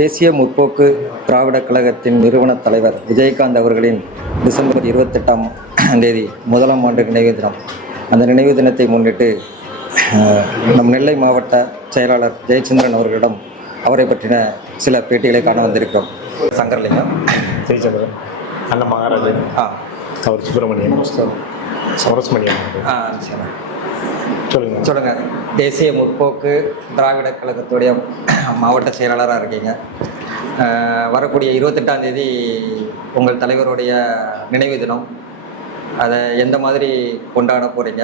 தேசிய முற்போக்கு திராவிடக் கழகத்தின் நிறுவனத் தலைவர் விஜயகாந்த் அவர்களின் டிசம்பர் 28ஆம் தேதி முதலாம் ஆண்டு நினைவு தினம். அந்த நினைவு தினத்தை முன்னிட்டு நம் நெல்லை மாவட்ட செயலாளர் ஜெயச்சந்திரன் அவர்களிடம் அவரை பற்றின சில பேட்டிகளை காண வந்திருக்கிறோம். சங்கரலிங்கம், ஜெயச்சந்திரன், அண்ணன் மகாராஜன், அவர் சுப்பிரமணியன், சமரசுமணியன். சொல்லுங்க. தேசிய முற்போக்கு திராவிடக் கழகத்துடைய மாவட்ட செயலாளராக இருக்கீங்க. வரக்கூடிய 28ஆம் தேதி உங்கள் தலைவருடைய நினைவு தினம். அதை எந்த மாதிரி கொண்டாட போகிறீங்க?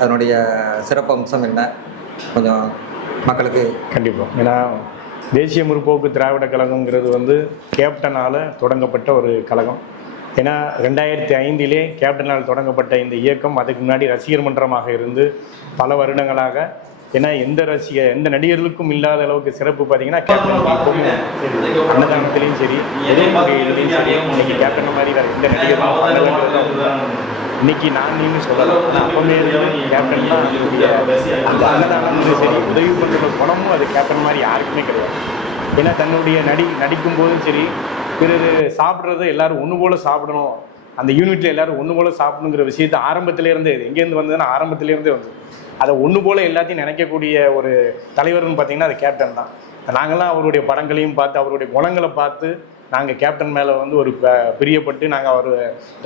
அதனுடைய சிறப்பு அம்சம் என்ன? கொஞ்சம் மக்களுக்கு. கண்டிப்பாக. ஏன்னா தேசிய முற்போக்கு திராவிட கழகங்கிறது கேப்டனால் தொடங்கப்பட்ட ஒரு கழகம். ஏன்னா 2005 கேப்டனால் தொடங்கப்பட்ட இந்த இயக்கம் அதுக்கு முன்னாடி ரசிகர் மன்றமாக இருந்து பல வருடங்களாக, ஏன்னா எந்த நடிகர்களுக்கும் இல்லாத அளவுக்கு சிறப்பு பார்த்தீங்கன்னா கேப்டன் அன்னதானத்திலையும் சரி, எதிர்முறையிலையும் சரி, இன்னைக்கு கேப்டன் மாதிரி வேறு எந்த நடிகரும் இன்னைக்கு நான் நீங்க சொல்லலாம். ஆனால் அப்பவே கேப்டன் தான் அந்த அன்னதானம் சரி, உதவி பண்ணுற குணமும் அது கேப்டன் மாதிரி யாருக்குமே கிடையாது. ஏன்னா தன்னுடைய நடிக்கும் போதும் சரி, பிறகு சாப்பிட்றது எல்லாரும் ஒன்று போல் சாப்பிடணும், அந்த யூனிட்டில் எல்லாரும் ஒன்று போல் சாப்பிடணுங்கிற விஷயத்தை ஆரம்பத்திலேருந்தே, எங்கேருந்து வந்ததுன்னா ஆரம்பத்திலேருந்தே வந்து அதை ஒன்று போல் எல்லாத்தையும் நினைக்கக்கூடிய ஒரு தலைவர்னு பார்த்தீங்கன்னா அது கேப்டன் தான். நாங்கள்லாம் அவருடைய படங்களையும் பார்த்து அவருடைய குணங்களை பார்த்து நாங்கள் கேப்டன் மேலே ஒரு பிரியப்பட்டு நாங்கள் அவர்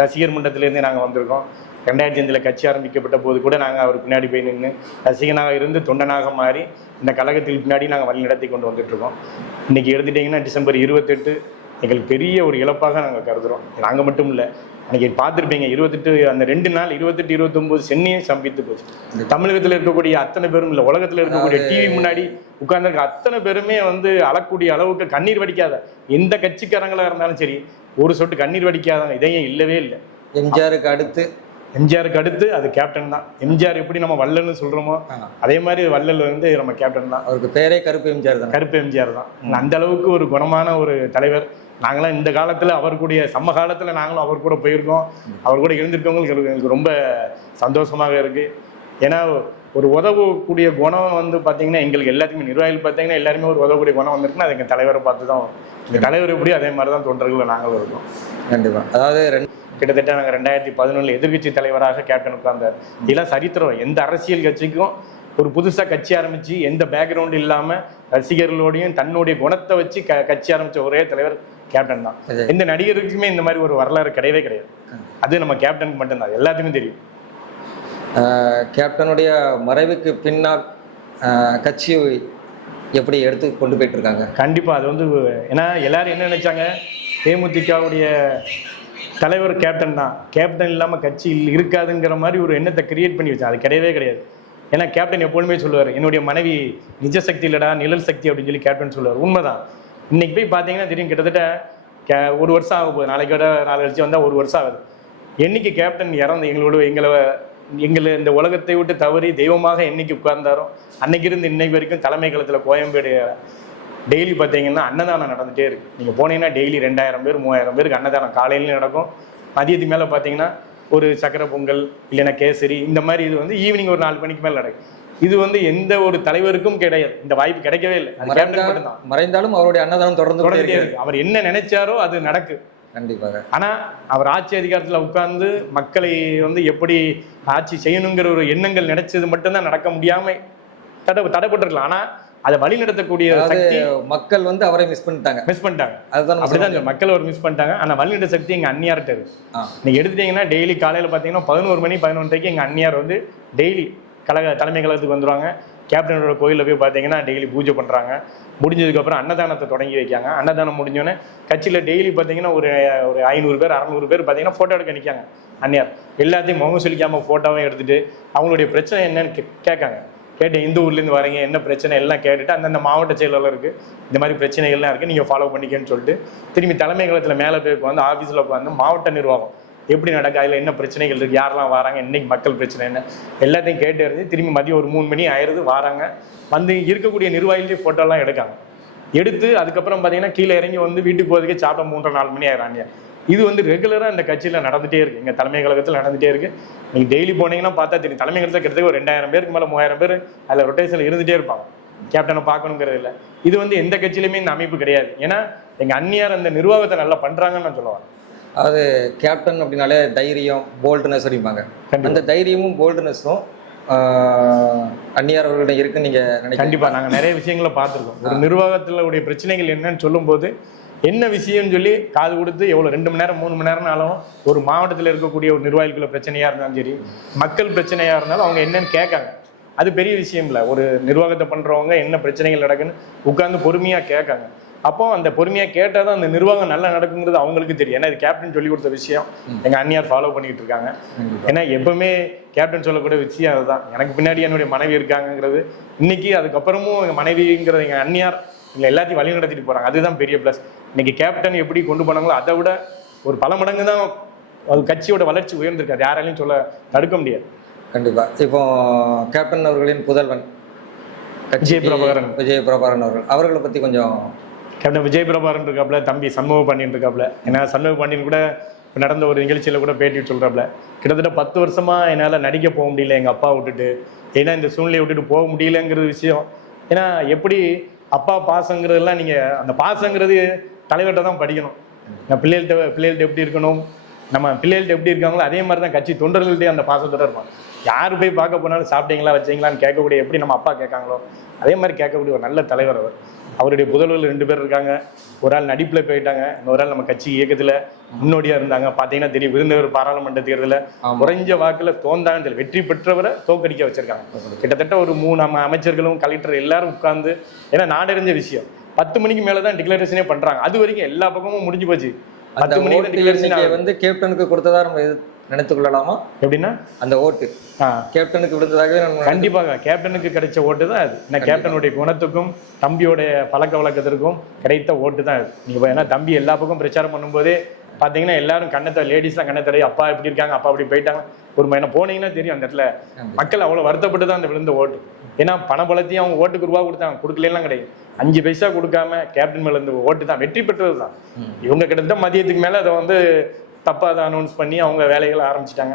ரசிகர் மன்றத்திலேருந்தே நாங்கள் வந்திருக்கோம். 2005 கட்சி ஆரம்பிக்கப்பட்ட போது கூட நாங்கள் அவர் பின்னாடி போய் நின்று ரசிகனாக இருந்து தொண்டனாக மாறி இந்த கழகத்தில் பின்னாடி நாங்கள் வழி நடத்தி கொண்டு வந்துட்டுருக்கோம். இன்றைக்கி எடுத்துட்டிங்கன்னா டிசம்பர் 28 எங்களுக்கு பெரிய ஒரு இழப்பாக நாங்கள் கருதுகிறோம். நாங்கள் மட்டும் இல்லை, அன்றைக்கி பார்த்துருப்பீங்க 28 அந்த 2 நாள் 28, 29 சென்னையே சம்பித்து போச்சு. தமிழகத்தில் இருக்கக்கூடிய அத்தனை பேரும் இல்லை, உலகத்தில் இருக்கக்கூடிய டிவி முன்னாடி உட்கார்ந்துருக்க அத்தனை பேருமே அழக்கூடிய அளவுக்கு கண்ணீர் வடிக்காத எந்த கட்சிக்காரங்களாக இருந்தாலும் சரி, ஒரு சொட்டு கண்ணீர் வடிக்காதவங்க இதையும் இல்லவே இல்லை. எம்ஜிஆருக்கு அடுத்து அது கேப்டன் தான். எம்ஜிஆர் எப்படி நம்ம வள்ளல்னு சொல்கிறோமோ அதே மாதிரி வள்ளல் நம்ம கேப்டன் தான். அவருக்கு பேரே கருப்பு எம்ஜிஆர் தான். கருப்பு எம்ஜிஆர் தான். அந்த அளவுக்கு ஒரு குணமான ஒரு தலைவர். நாங்களாம் இந்த காலத்தில் அவர் கூடிய காலத்தில் நாங்களும் அவர் கூட போயிருக்கோம், அவர் கூட இருந்திருக்கவங்களுக்கு எனக்கு ரொம்ப சந்தோஷமாக இருக்குது. ஏன்னா ஒரு உதவக்கூடிய குணம் பார்த்தீங்கன்னா எங்களுக்கு எல்லாத்துக்குமே நிர்வாகிகள் பார்த்தீங்கன்னா எல்லாருமே ஒரு உதவக்கூடிய குணம் வந்துருக்குன்னா அது எங்கள் தலைவரை பார்த்து தான். எங்கள் தலைவர் எப்படி அதே மாதிரி தான் தொண்டர்கள் நாங்களும் இருக்கோம். கண்டிப்பாக. அதாவது கிட்டத்தட்ட நாங்கள் 2011 எதிர்கட்சி தலைவராக கேப்டன் உட்கார்ந்தார். இதெல்லாம் சரித்திரம். எந்த அரசியல் கட்சிக்கும் ஒரு புதுசாக கட்சி ஆரம்பித்து எந்த பேக்ரவுண்ட் இல்லாமல் ரசிகர்களோடையும் தன்னுடைய குணத்தை வச்சு கட்சி ஆரம்பித்த ஒரே தலைவர் கேப்டன் தான். எந்த நடிகருக்குமே இந்த மாதிரி ஒரு வரலாறு கிடையவே கிடையாது. அது நம்ம கேப்டனுக்கு மட்டும்தான், எல்லாத்துக்குமே தெரியும். கேப்டனுடைய மறைவுக்கு பின்னால் கட்சி எப்படி எடுத்து கொண்டு போயிட்டு இருக்காங்க? கண்டிப்பாக அது ஏன்னா எல்லாரும் என்ன நினைச்சாங்க, தேமுதிகவுடைய தலைவர் கேப்டன் தான், கேப்டன் இல்லாமல் கட்சி இருக்காதுங்கிற மாதிரி ஒரு எண்ணத்தை கிரியேட் பண்ணி வச்சாங்க. அது கிடையவே கிடையாது. ஏன்னா கேப்டன் எப்பொழுதுமே சொல்லுவார், என்னுடைய மனைவி நிஜ சக்தி இல்லடா நிழல் சக்தி அப்படின்னு சொல்லி கேப்டன் சொல்லுவார். உண்மைதான். இன்னைக்கு போய் பார்த்தீங்கன்னா தெரியும், கிட்டத்தட்ட 1 வருஷம் ஆக போகுது. நாளைக்கு விட 4 கழிச்சு வந்தால் 1 வருஷம் ஆகுது. என்னைக்கு கேப்டன் இறந்து எங்களை இந்த உலகத்தை விட்டு தவறி தெய்வமாக என்னைக்கு உட்கார்ந்தாரோ அன்னைக்கு இருந்து இன்னைக்கு வரைக்கும் தலைமை களத்தில் கோயம்பேடு டெய்லி பார்த்தீங்கன்னா அன்னதானம் நடந்துகிட்டே இருக்குது. நீங்கள் போனீங்கன்னா டெய்லி 2000 பேர் 3000 பேருக்கு அன்னதானம் காலையிலையும் நடக்கும். மதியத்துக்கு மேலே பார்த்தீங்கன்னா ஒரு சக்கரை பொங்கல் இல்லைன்னா கேசரி இந்த மாதிரி இது ஈவினிங் ஒரு 4 மணிக்கு மேலே நடக்கும். இது எந்த ஒரு தலைவருக்கும் கிடையாது. இந்த வாய்ப்பு கிடைக்கவே இல்லை. மறைந்தாலும் அவருடைய அன்னதானம் தொடர்ந்து இருக்கு. அவர் என்ன நினைச்சாரோ அது நடக்கு. கண்டிப்பாக. ஆனா அவர் ஆட்சி அதிகாரத்தில் உட்கார்ந்து மக்களை எப்படி ஆட்சி செய்யணுங்கிற ஒரு எண்ணங்கள் நினைச்சது மட்டும்தான் நடக்க முடியாம தடைப்பட்டிருக்கலாம். ஆனா அதை வழி நடத்தக்கூடிய சக்தி மக்கள் அவரை மிஸ் பண்ணிட்டாங்க. அதுதான் அப்படிதான் மக்கள் அவர் மிஸ் பண்ணிட்டாங்க. ஆனா வழி நடத்த சக்தி எங்க அந்நியார்ட்ட இருக்கு. நீங்க எடுத்துட்டீங்கன்னா டெய்லி காலையில பாத்தீங்கன்னா 11 மணி 11:30 எங்க அந்நியார் டெய்லி தலைமை கழகத்துக்கு வந்துருவாங்க. கேப்டனோட கோயிலில் போய் பார்த்தீங்கன்னா டெய்லி பூஜை பண்ணுறாங்க. முடிஞ்சதுக்கப்புறம் அன்னதானத்தை தொடங்கி வைக்காங்க. அன்னதானம் முடிஞ்சோடனே கட்சியில் டெய்லி பார்த்தீங்கன்னா ஒரு 500 பேர் 600 பேர் பார்த்தீங்கன்னா ஃபோட்டோ எடுக்க நிற்காங்க. அந்நியார் எல்லாத்தையும் முகம் சொல்லிக்காமல் ஃபோட்டோவும் எடுத்துகிட்டு அவங்களுடைய பிரச்சனை என்னன்னு கேட்காங்க. கேட்டு இந்த ஊர்லேருந்து வரீங்க, என்ன பிரச்சனை எல்லாம் கேட்டுட்டு அந்தந்த மாவட்ட செயலாளருக்கு இந்த மாதிரி பிரச்சனைகள்லாம் இருக்குது, நீங்கள் ஃபாலோ பண்ணிக்கன்னு சொல்லிட்டு திரும்பி தலைமை கழகத்தில் மேலே போய் உட்காந்து ஆஃபீஸில் உட்காந்து மாவட்ட நிர்வாகம் எப்படி நடக்க, அதில் என்ன பிரச்சனைகள் இருக்குது, யாரெல்லாம் வராங்க, இன்னைக்கு மக்கள் பிரச்சனை என்ன எல்லாத்தையும் கேட்டு இருந்து திரும்பி மதியம் ஒரு 3 மணி ஆயிடுது வராங்க. இருக்கக்கூடிய நிர்வாகிகளே ஃபோட்டோலாம் எடுத்து அதுக்கப்புறம் பார்த்தீங்கன்னா கீழே இறங்கி வீட்டுக்கு போகிறதுக்கே சாப்பிட 3-4 மணி ஆயிரம். இது ரெகுலராக இந்த கட்சியில் நடந்துகிட்டே இருக்குது. எங்கள் தலைமை கழகத்தில் நடந்துகிட்டே இருக்குது. நீங்கள் டெய்லி போனீங்கன்னா பார்த்தா தெரியும், தலைமை கழகத்தில் கிட்டத்தட்ட ஒரு 2000 பேருக்கு மேலே 3000 பேர் அதில் ரொட்டேஷனில் இருந்துகிட்டே இருப்பாங்க. கேப்டனை பார்க்கணுங்கிறது இல்லை. இது வந்து எந்த கட்சியிலுமே இந்த அமைப்பு கிடையாது. ஏன்னா எங்கள் அந்நியார் அந்த நிர்வாகத்தை நல்லா பண்ணுறாங்கன்னு நான் சொல்லுவேன். அதாவது கேப்டன் அப்படின்னாலே தைரியம், போல்டுனஸ் அப்படிம்பாங்க. அந்த தைரியமும் போல்டுனஸும் அந்நியார் அவர்களிடம் இருக்குன்னு நீங்கள் நினைக்கிறீங்க? கண்டிப்பாக நாங்கள் நிறைய விஷயங்களை பார்த்துருக்கோம். ஒரு நிர்வாகத்தில் உடைய பிரச்சனைகள் என்னன்னு சொல்லும்போது என்ன விஷயம்னு சொல்லி காது கொடுத்து எவ்வளோ 2 மணி நேரம் 3 மணி நேரம்னாலும் ஒரு மாவட்டத்தில் இருக்கக்கூடிய ஒரு நிர்வாகிகளுக்குள்ள பிரச்சனையாக இருந்தாலும் சரி, மக்கள் பிரச்சனையாக இருந்தாலும் அவங்க என்னன்னு கேட்காங்க. அது பெரிய விஷயம் இல்லை. ஒரு நிர்வாகத்தை பண்ணுறவங்க என்ன பிரச்சனைகள் நடக்குன்னு உட்காந்து பொறுமையாக கேட்காங்க. அப்போ அந்த பொறுமையாக கேட்டால் தான் அந்த நிர்வாகம் நல்லா நடக்குங்கிறது அவங்களுக்கு தெரியும். ஏன்னா இது கேப்டன் சொல்லி கொடுத்த விஷயம் எங்கள் அந்நியார் ஃபாலோ பண்ணிக்கிட்டு இருக்காங்க. ஏன்னா எப்பவுமே கேப்டன் சொல்லக்கூடிய விஷயம் அதுதான். எனக்கு பின்னாடி என்னுடைய மனைவி இருக்காங்கிறது இன்னைக்கு, அதுக்கப்புறமும் எங்கள் மனைவிங்கிறது எங்கள் அந்நியார் இல்லை எல்லாத்தையும் வழி நடத்திட்டு போகிறாங்க. அதுதான் பெரிய ப்ளஸ். இன்னைக்கு கேப்டன் எப்படி கொண்டு போனாங்களோ அதை விட ஒரு பல மடங்கு தான் அது கட்சியோட வளர்ச்சி உயர்ந்திருக்காது. யாராலையும் சொல்ல தடுக்க முடியாது. கண்டிப்பாக. இப்போ கேப்டன் அவர்களின் புதல்வன் விஜய் பிரபாகரன் அவர்களை பற்றி கொஞ்சம். கேப்டன் விஜய் பிரபாகரன் இருக்காப்புல, தம்பி சண்முக பாண்டியன் இருக்காப்புல. ஏன்னா சண்முக பாண்டியன் கூட நடந்த ஒரு நிகழ்ச்சியில் கூட பேட்டி சொல்கிறாப்புல, கிட்டத்தட்ட 10 வருஷமாக என்னால் நடிக்க போக முடியல எங்கள் அப்பா விட்டுட்டு. ஏன்னா இந்த சூழ்நிலையை விட்டுட்டு போக முடியலங்கிறது விஷயம். ஏன்னா எப்படி அப்பா பாசங்கிறதுலாம் நீங்கள் அந்த பாசங்கிறது தலைவர்கிட்ட தான் படிக்கணும். நான் பிள்ளைகள்கிட்ட எப்படி இருக்கணும், நம்ம பிள்ளைகள்கிட்ட எப்படி இருக்காங்களோ அதே மாதிரி தான் கட்சி தொண்டர்கள்ட்டே அந்த பாசத்தோட இருப்பாங்க. யார் போய் பார்க்க போனாலும் சாப்பிட்டீங்களா வச்சிங்களான்னு கேட்கக்கூடிய, எப்படி நம்ம அப்பா கேட்காங்களோ அதே மாதிரி கேட்கக்கூடிய ஒரு நல்ல தலைவர் அவர். அவருடைய புதல்வர்கள் 2 பேர் இருக்காங்க. ஒரு ஆள் நடிப்பில் போயிட்டாங்க, இன்னொரு ஆள் நம்ம கட்சி இயக்கத்தில் முன்னோடியாக இருந்தாங்க. பார்த்தீங்கன்னா தெரியும், விருந்தவர் பாராளுமன்ற தேர்தலில் குறைஞ்ச வாக்கில் தோந்தாங்க, வெற்றி பெற்றவரை தோக்கடிக்க வச்சிருக்காங்க. கிட்டத்தட்ட ஒரு 3 அமைச்சர்களும் கலெக்டர் எல்லாரும் உட்கார்ந்து, ஏன்னா நாடறிஞ்ச விஷயம் 10 மணிக்கு மேலே தான் டிக்ளரேஷனே பண்ணுறாங்க. அது வரைக்கும் எல்லா பக்கமும் முடிஞ்சு போச்சு. 10 மணிக்கு டிக்ளரேஷன் வந்து கேப்டனுக்கு கொடுத்ததா நம்ம நினைத்துக் கொள்ளலாமா? எப்படின்னா அந்த ஓட்டு கேப்டனுக்கு விழுந்ததாகவே கண்டிப்பாக கேப்டனுக்கு கிடைச்ச ஓட்டு தான் அது. ஏன்னா கேப்டனுடைய குணத்துக்கும் தம்பியோடைய பழக்க வழக்கத்திற்கும் கிடைத்த ஓட்டு தான் அது. நீங்க ஏன்னா தம்பி எல்லா பக்கம் பிரச்சாரம் பண்ணும்போதே பார்த்தீங்கன்னா எல்லாரும் கண்ணத்தை, லேடிஸ்லாம் கண்ணத்தடை, அப்பா எப்படி இருக்காங்க, அப்பா அப்படி போயிட்டாங்க. ஒரு மைனா போனீங்கன்னா தெரியும் அந்த இடத்துல மக்கள் அவ்வளோ வருத்தப்பட்டு தான் அந்த விழுந்த ஓட்டு. ஏன்னா பணபலத்தையும் அவங்க ஓட்டுக்கு ரூபா கொடுத்தாங்க, கொடுக்கலாம் கிடையாது. 5 பைசா கொடுக்காம கேப்டன் மேல இருந்த ஓட்டு தான் வெற்றி பெற்றது தான். இவங்க கிட்டத்தட்ட மதியத்துக்கு மேலே அதை வந்து தப்பாக அதை அனௌன்ஸ் பண்ணி அவங்க வேலைகளை ஆரம்பிச்சிட்டாங்க.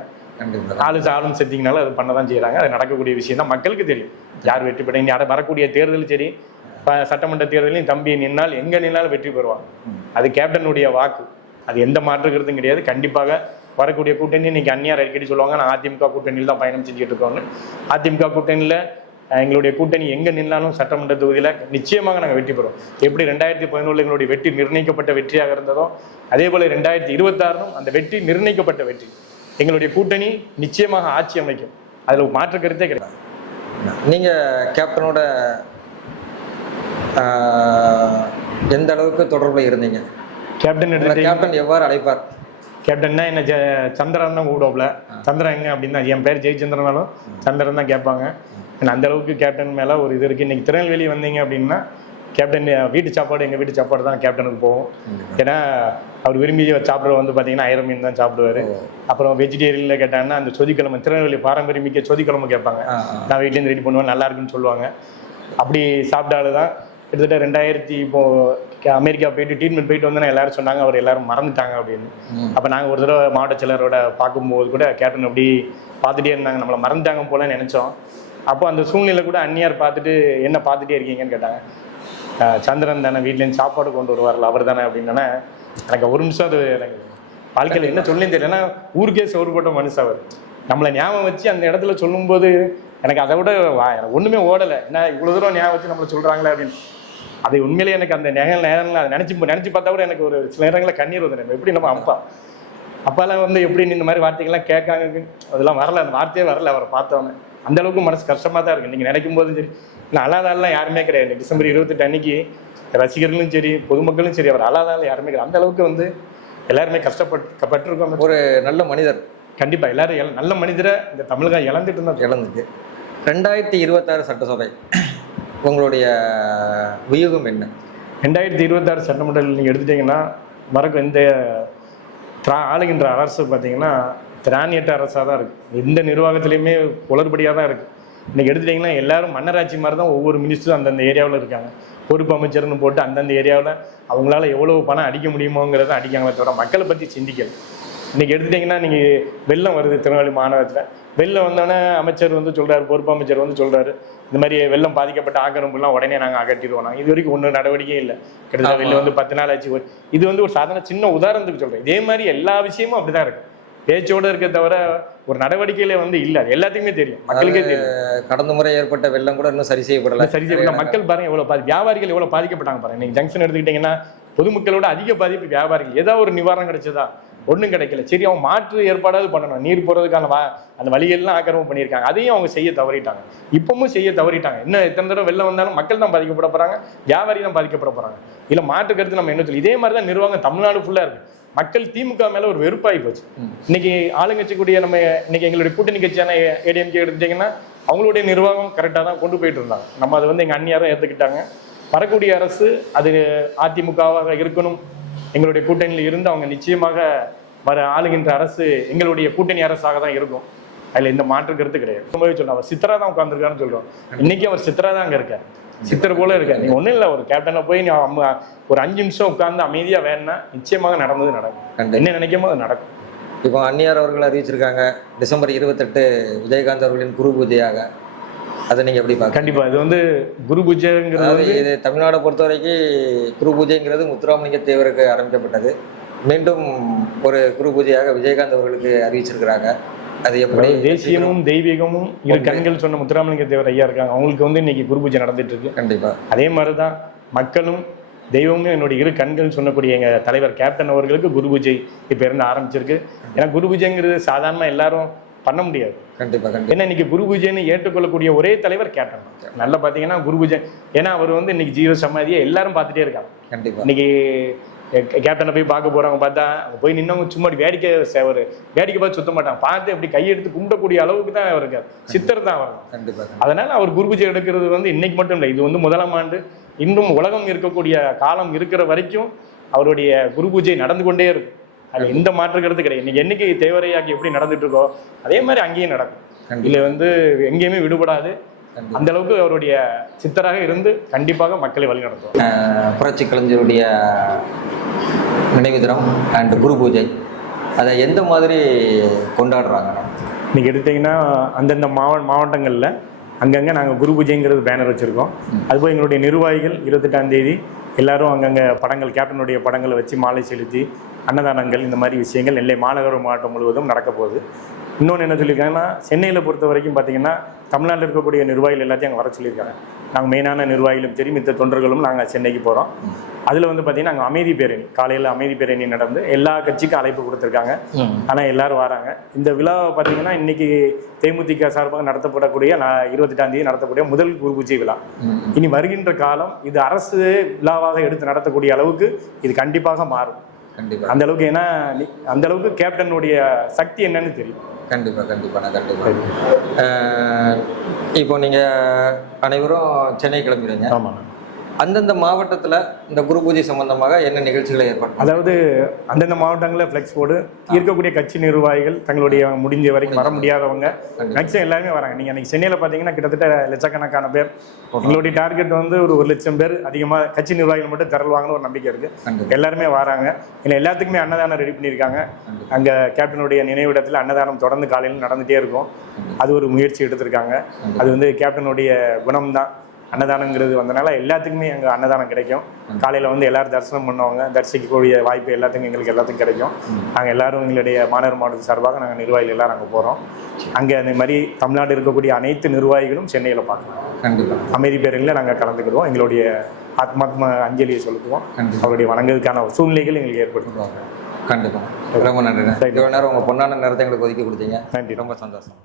ஆளும் செத்திங்கனாலும் அது பண்ண தான் செய்கிறாங்க. அது நடக்கக்கூடிய விஷயம் தான், மக்களுக்கு தெரியும் யார் வெற்றி பெற. இனி வரக்கூடிய தேர்தல் சரி, சட்டமன்ற தேர்தலையும் தம்பி நின்னால் எங்கே நின்னாலும் வெற்றி பெறுவாங்க. அது கேப்டனுடைய வாக்கு, அது எந்த மாற்று கருத்தும் கிடையாது. கண்டிப்பாக வரக்கூடிய கூட்டணி இன்னைக்கு அந்நியார் அடிக்கடி சொல்லுவாங்க, நான் அதிமுக கூட்டணியில் தான் பயணம் செஞ்சுட்டு இருக்கோம்னு. அதிமுக கூட்டணியில் எங்களுடைய கூட்டணி எங்கே நின்னாலும் சட்டமன்ற தொகுதியில் நிச்சயமாக நாங்கள் வெற்றி பெறுவோம். எப்படி 2011 எங்களுடைய வெற்றி நிர்ணயிக்கப்பட்ட வெற்றியாக இருந்ததோ அதே போல் 2026 அந்த வெற்றி நிர்ணயிக்கப்பட்ட வெற்றி. எங்களுடைய கூட்டணி நிச்சயமாக ஆட்சி அமைக்கும், அதில் மாற்று கருத்தே கிடையாது. நீங்கள் கேப்டனோட எந்த அளவுக்கு தொடர்பில் இருந்தீங்க? கேப்டன் எவ்வாறு அழைப்பார்? கேப்டன்னா என்ன சந்திரன் தான் கூப்பிடுவோம்ல, சந்திரன் எங்க அப்படின்னா என் பேர் ஜெயச்சந்திரனாலும் சந்திரன் தான் கேட்பாங்க. அந்த அளவுக்கு கேப்டன் மேலே ஒரு இது இருக்குது. இன்னைக்கு திருநெல்வேலி வந்தீங்க அப்படின்னா கேப்டன் வீட்டு சாப்பாடு, எங்கள் வீட்டு சாப்பாடு தான் கேப்டனுக்கு போகும். ஏன்னா அவர் விரும்பி சாப்பிட்ற வந்து பார்த்தீங்கன்னா 1000 மீன் தான் சாப்பிடுவார். அப்புறம் வெஜிடேரியனில் கேட்டாங்கன்னா அந்த சொதிக்கிழமை, திருநெல்வேலி பாரம்பரிய மிக்க சொதிக்கிழமை கேட்பாங்க. நான் வீட்லேருந்து ரெடி பண்ணுவேன், நல்லா இருக்குன்னு சொல்லுவாங்க. அப்படி சாப்பிட்டாலும் தான் கிட்டத்தட்ட 2000 இப்போ அமெரிக்கா போயிட்டு ட்ரீட்மெண்ட் போயிட்டு வந்து எல்லாரும் சொன்னாங்க அவர் எல்லாரும் மறந்துட்டாங்க அப்படின்னு. அப்போ நாங்கள் ஒரு தடவை மாவட்ட செயலரோட பார்க்கும்போது கூட கேப்டன் அப்படி பார்த்துட்டே இருந்தாங்க, நம்மளை மறந்துட்டாங்க போலன்னு நினச்சோம். அப்போ அந்த சூழ்நிலை கூட அந்நியார் பார்த்துட்டு என்ன பார்த்துட்டே இருக்கீங்கன்னு கேட்டாங்க. சந்திரன் தானே வீட்லேருந்து சாப்பாடு கொண்டு வருவார்ல அவர் தானே அப்படின்னா எனக்கு ஒரு நிமிஷம் அது எனக்கு வாழ்க்கையில் என்ன சொல்லேன்னு தெரியல. ஏன்னா ஊருக்கே சோறு போட்ட மனுஷன் அவர். நம்மளை ஞாபகம் வச்சு அந்த இடத்துல சொல்லும்போது எனக்கு அதை விட எனக்கு ஒன்றுமே ஓடலை. ஏன்னா இவ்வளோ தூரம் ஞாபகம் வச்சு நம்மளை சொல்கிறாங்களே அப்படின்னு. அது உண்மையிலே எனக்கு அந்த நேரங்களில் அதை நினச்சி பார்த்தா கூட எனக்கு ஒரு சில நேரங்களில் கண்ணீர் வந்து எப்படி நம்ம அப்பாலாம் வந்து எப்படி இந்த மாதிரி வார்த்தைகள்லாம் கேட்காங்க, அதெல்லாம் வரல, அந்த வார்த்தையே வரல அவரை பார்த்தோன்னே. அந்த அளவுக்கு மனசு கஷ்டமாக தான் இருக்குது. நீங்கள் நினைக்கும் போதும் சரி, இல்லை அல்லாதாலாம் யாருமே கிடையாது. டிசம்பர் 28 அன்னைக்கு ரசிகர்களும் சரி, பொதுமக்களும் சரி, அவர் அல்லாதால யாருமே கிடையாது. அந்த அளவுக்கு வந்து எல்லாருமே கஷ்டப்பட்டிருக்கோம். ஒரு நல்ல மனிதர். கண்டிப்பாக எல்லாரும் நல்ல மனிதரை இந்த தமிழகம் இழந்துட்டு இருந்தால் இழந்துட்டு. 2026 சட்டசபை உங்களுடைய வியூகம் என்ன? 2026 சட்டமன்றத்தில் நீங்கள் எடுத்துட்டீங்கன்னா வரக்கும் இந்த ஆளுகின்ற அரசு பார்த்தீங்கன்னா திராணியற்ற அரசாக தான் இருக்குது. எந்த நிர்வாகத்திலையுமே குளறுபடியாக தான் இருக்குது. இன்றைக்கி எடுத்துட்டிங்கன்னா எல்லாரும் மன்னராட்சி மாதிரி தான் ஒவ்வொரு மினிஸ்டரும் அந்தந்த ஏரியாவில் இருக்காங்க. பொறுப்பு அமைச்சர்னு போட்டு அந்தந்த ஏரியாவில் அவங்களால எவ்வளோ பணம் அடிக்க முடியுமோங்கிறத அடிக்காங்களே தவிர மக்களை பற்றி சிந்திக்கல. இன்னைக்கு எடுத்துட்டீங்கன்னா நீங்கள் வெள்ளம் வருது திருநெல்வேலி மாநகரத்தில். வெள்ளம் வந்தோடனே அமைச்சர் வந்து சொல்கிறாரு, பொறுப்பு அமைச்சர் வந்து சொல்கிறாரு, இந்த மாதிரி வெள்ளம் பாதிக்கப்பட்ட ஆக்கிரமிப்புலாம் உடனே நாங்கள் அகற்றிடுவோம். நாங்கள் இது வரைக்கும் ஒன்றும் நடவடிக்கையும் இல்லை. கிட்டத்தட்ட வெள்ளம் வந்து 10 நாள் ஆச்சு. இது வந்து ஒரு சாதாரண சின்ன உதாரணத்துக்கு சொல்கிறேன். இதே மாதிரி எல்லா விஷயமும் அப்படி தான் இருக்கு. பேச்சோடு இருக்க தவிர ஒரு நடவடிக்கையில வந்து இல்லை. அது எல்லாத்துக்குமே தெரியும், மக்களுக்கே தெரியும். கடந்த முறை ஏற்பட்ட வெள்ளம் கூட இன்னும் சரி செய்யப்படல. மக்கள் பாருங்க எவ்வளவு வியாபாரிகள் எவ்வளவு பாதிக்கப்பட்டாங்க பாருங்க. நீங்க ஜங்ஷன் எடுத்துக்கிட்டீங்கன்னா பொதுமக்களோட அதிக பாதிப்பு வியாபாரிகள். ஏதாவது ஒரு நிவாரணம் கிடைச்சதா? ஒன்றும் கிடைக்கல. சரி, அவங்க மாற்று ஏற்பாடாவது பண்ணணும். நீர் போறதுக்கான அந்த வழியெல்லாம் ஆக்கிரமம் பண்ணியிருக்காங்க. அதையும் அவங்க செய்ய தவறிட்டாங்க. இப்பவும் செய்ய தவறிட்டாங்க. இன்னும் எத்தனை தடவை வெள்ளம் வந்தாலும் மக்கள் தான் பாதிக்கப்பட போறாங்க, வியாபாரி தான் பாதிக்கப்பட போறாங்க. இல்ல மாற்று கருத்து நம்ம என்ன சொல்லி இதே மாதிரி தான் நிர்வாகம் தமிழ்நாடு ஃபுல்லா இருக்கு. மக்கள் திமுக மேல ஒரு வெறுப்பாகி போச்சு. இன்னைக்கு ஆளுங்கட்சி கூடிய நம்ம இன்னைக்கு எங்களுடைய கூட்டணி கட்சியான ஏடிஎம்கே எடுத்துட்டீங்கன்னா அவங்களுடைய நிர்வாகம் கரெக்டாக தான் கொண்டு போயிட்டு இருந்தாங்க. நம்ம அதை வந்து எங்க அந்நியாரும் ஏற்றுக்கிட்டாங்க. வரக்கூடிய அரசு அது அதிமுகவாக இருக்கணும். எங்களுடைய கூட்டணியில் இருந்து அவங்க நிச்சயமாக வர ஆளுகின்ற அரசு எங்களுடைய கூட்டணி அரசாக தான் இருக்கும். அதுல இந்த மாற்று கருத்து கிடையாது. ரொம்பவே சொல்றோம், அவர் சித்தரா தான் உட்காந்துருக்காருன்னு சொல்றோம். இன்னைக்கு அவர் சித்தரா தான் அங்க இருக்காரு, சித்தர் போல இருக்க. நீங்க ஒண்ணும் இல்லை, ஒரு கேப்டனை போய் நீ ஒரு 5 நிமிஷம் உட்கார்ந்து அமைதியா வேணும்னா நிச்சயமாக நடந்தது நடக்கும். என்ன நினைக்குமோ அது நடக்கும். இப்போ அந்நியார் அவர்கள் அறிவிச்சிருக்காங்க டிசம்பர் 28 விஜயகாந்த் அவர்களின் குரு பூஜையாக. அதை நீங்க எப்படி பார்க்க? கண்டிப்பா இது வந்து குரு பூஜைங்கிறது இது தமிழ்நாடை பொறுத்த வரைக்கும் குரு பூஜைங்கிறது முத்துராமலிங்க தேவருக்கு ஆரம்பிக்கப்பட்டது. மீண்டும் ஒரு குரு பூஜையாக விஜயகாந்த் அவர்களுக்கு அறிவிச்சிருக்கிறாங்க. அது எப்படி? தேசியமும் தெய்வீகமும் இரு கண்கள் சொன்ன முத்துராமலிங்க தேவர் ஐயா இருக்காங்க. அவங்களுக்கு வந்து இன்னைக்கு குரு பூஜை நடந்துட்டு இருக்கு. கண்டிப்பா அதே மாதிரிதான் மக்களும் தெய்வமும் என்னுடைய இரு கண்கள் சொன்னக்கூடிய எங்க தலைவர் கேப்டன் அவர்களுக்கு குரு பூஜை இப்ப இருந்து ஆரம்பிச்சிருக்கு. ஏன்னா குரு பூஜைங்கிறது சாதாரணமா எல்லாரும் பண்ண முடியாது. கண்டிப்பா ஏன்னா இன்னைக்கு குரு பூஜைன்னு ஏற்றுக்கொள்ளக்கூடிய ஒரே தலைவர் கேப்டன். நல்லா பாத்தீங்கன்னா குரு பூஜை, ஏன்னா அவர் வந்து இன்னைக்கு ஜீவ சமாதியை எல்லாரும் பார்த்துட்டே இருக்காங்க. கண்டிப்பா இன்னைக்கு கேப்டனை போய் பார்க்க போறாங்க, பார்த்தா போய் நின்னவங்க சும்மா வேடிக்கை பார்த்து சுத்த மாட்டாங்க. பார்த்து அப்படி கையெடுத்து கும்பிடக்கூடிய அளவுக்கு தான் அவர் இருக்கார். சித்தர் தான் அவர். கண்டிப்பா. அதனால அவர் குரு பூஜை எடுக்கிறது வந்து இன்னைக்கு மட்டும் இல்லை, இது வந்து முதலாம் ஆண்டு. இன்னும் உலகம் இருக்கக்கூடிய காலம் இருக்கிற வரைக்கும் அவருடைய குரு பூஜை நடந்து கொண்டே இருக்கும். அதுல எந்த மாற்று கருத்து கிடையாது. இன்னைக்கு என்னைக்கு தேவரையாக்கி எப்படி நடந்துட்டு இருக்கோ அதே மாதிரி அங்கேயும் நடக்கும். இதுல வந்து எங்கேயுமே விடுபடாது. அந்த அளவுக்கு அவருடைய சித்தராக இருந்து கண்டிப்பாக மக்களை வழிநடத்தும். புரட்சி கலைஞருடைய நினைவு தினம் அண்ட் குரு பூஜை அதை எந்த மாதிரி கொண்டாடுறாங்க? இன்னைக்கு எடுத்தீங்கன்னா அந்தந்த மாவட்டங்களில் அங்கங்கே நாங்கள் குரு பூஜைங்கிறது பேனர் வச்சுருக்கோம். அதுபோல் எங்களுடைய நிர்வாகிகள் 28ஆம் தேதி எல்லாரும் அங்கங்கே படங்கள், கேப்டனுடைய படங்களை வச்சு மாலை செலுத்தி அன்னதானங்கள், இந்த மாதிரி விஷயங்கள் நெல்லை மாநகர மாவட்டம் முழுவதும் நடக்க போகுது. இன்னொன்று என்ன சொல்லியிருக்காங்கன்னா, சென்னையில் பொறுத்த வரைக்கும் பார்த்தீங்கன்னா தமிழ்நாட்டில் இருக்கக்கூடிய நிர்வாகிகள் எல்லாத்தையும் அங்கே வர சொல்லியிருக்காங்க. நாங்கள் மெயினான நிர்வாகிகளும் சரி மித்த தொண்டர்களும் நாங்கள் சென்னைக்கு போகிறோம். அதில் வந்து பார்த்தீங்கன்னா நாங்கள் அமைதி பேரணி, காலையில் அமைதி பேரணி நடந்து எல்லா கட்சிக்கும் அழைப்பு கொடுத்துருக்காங்க. ஆனால் எல்லாரும் வராங்க. இந்த விழாவை பார்த்தீங்கன்னா இன்னைக்கு தேமுதிக சார்பாக நடத்தப்படக்கூடிய 28ஆம் தேதி நடத்தக்கூடிய முதல் குரு பூஜை விழா. இனி வருகின்ற காலம் இது அரசு விழாவாக எடுத்து நடத்தக்கூடிய அளவுக்கு இது கண்டிப்பாக மாறும். அந்த அளவுக்கு, ஏன்னா அந்த அளவுக்கு கேப்டனுடைய சக்தி என்னன்னு தெரியும். கண்டிப்பா கண்டிப்பா கண்டிப்பா. இப்போ நீங்க அனைவரும் சென்னை கிளம்புறீங்க. ஆமாம். அந்தந்த மாவட்டத்தில் இந்த குரு பூஜை சம்பந்தமாக என்ன நிகழ்ச்சிகளை ஏற்பாடு? அதாவது அந்தந்த மாவட்டங்களில் ஃப்ளெக்ஸ் போர்டு இருக்கக்கூடிய கட்சி நிர்வாகிகள் தங்களுடைய முடிஞ்ச வரைக்கும் வர முடியாதவங்க மேக்ஸிமம் எல்லாருமே வராங்க. நீங்கள் அன்றைக்கி சென்னையில் பார்த்தீங்கன்னா கிட்டத்தட்ட லட்சக்கணக்கான பேர். எங்களுடைய டார்கெட் வந்து ஒரு 1,00,000 பேர் அதிகமாக கட்சி நிர்வாகிகள் மட்டும் திரள்வாங்கன்னு ஒரு நம்பிக்கை இருக்குது. எல்லாருமே வராங்க. இல்லை எல்லாத்துக்குமே அன்னதானம் ரெடி பண்ணியிருக்காங்க. அங்கே கேப்டனுடைய நினைவிடத்தில் அன்னதானம் தொடர்ந்து காலையில் நடந்துகிட்டே இருக்கும். அது ஒரு முயற்சி எடுத்திருக்காங்க. அது வந்து கேப்டனுடைய குணம் தான். அன்னதானங்கிறது வந்தனால எல்லாத்துக்குமே அங்கே அன்னதானம் கிடைக்கும். காலையில் வந்து எல்லாரும் தரிசனம் பண்ணுவாங்க. தரிசிக்கக்கூடிய வாய்ப்பு எங்களுக்கு எல்லாத்துக்கும் கிடைக்கும். நாங்கள் எல்லாரும் எங்களுடைய மாநகர் மாவட்ட சார்பாக நாங்கள் நிர்வாகிகள் எல்லாம் நாங்கள் போகிறோம். அங்கே அந்த மாதிரி தமிழ்நாடு இருக்கக்கூடிய அனைத்து நிர்வாகிகளும் சென்னையில் பார்க்கலாம். கண்டிப்பாக அமைதி பேரணியில் நாங்கள் கலந்துக்கிடுவோம். எங்களுடைய ஆத்மாத்ம அஞ்சலியை செலுத்துவோம். அவருடைய வணங்குறதுக்கான சூழ்நிலைகள் எங்களுக்கு ஏற்படுத்துவாங்க. கண்டிப்பாக. ரொம்ப நன்றி. இவ்வளோ நேரம் உங்கள் பொன்னான நேரத்தை எங்களுக்கு ஒதுக்கி கொடுத்தீங்க. நன்றி. ரொம்ப சந்தோஷம்.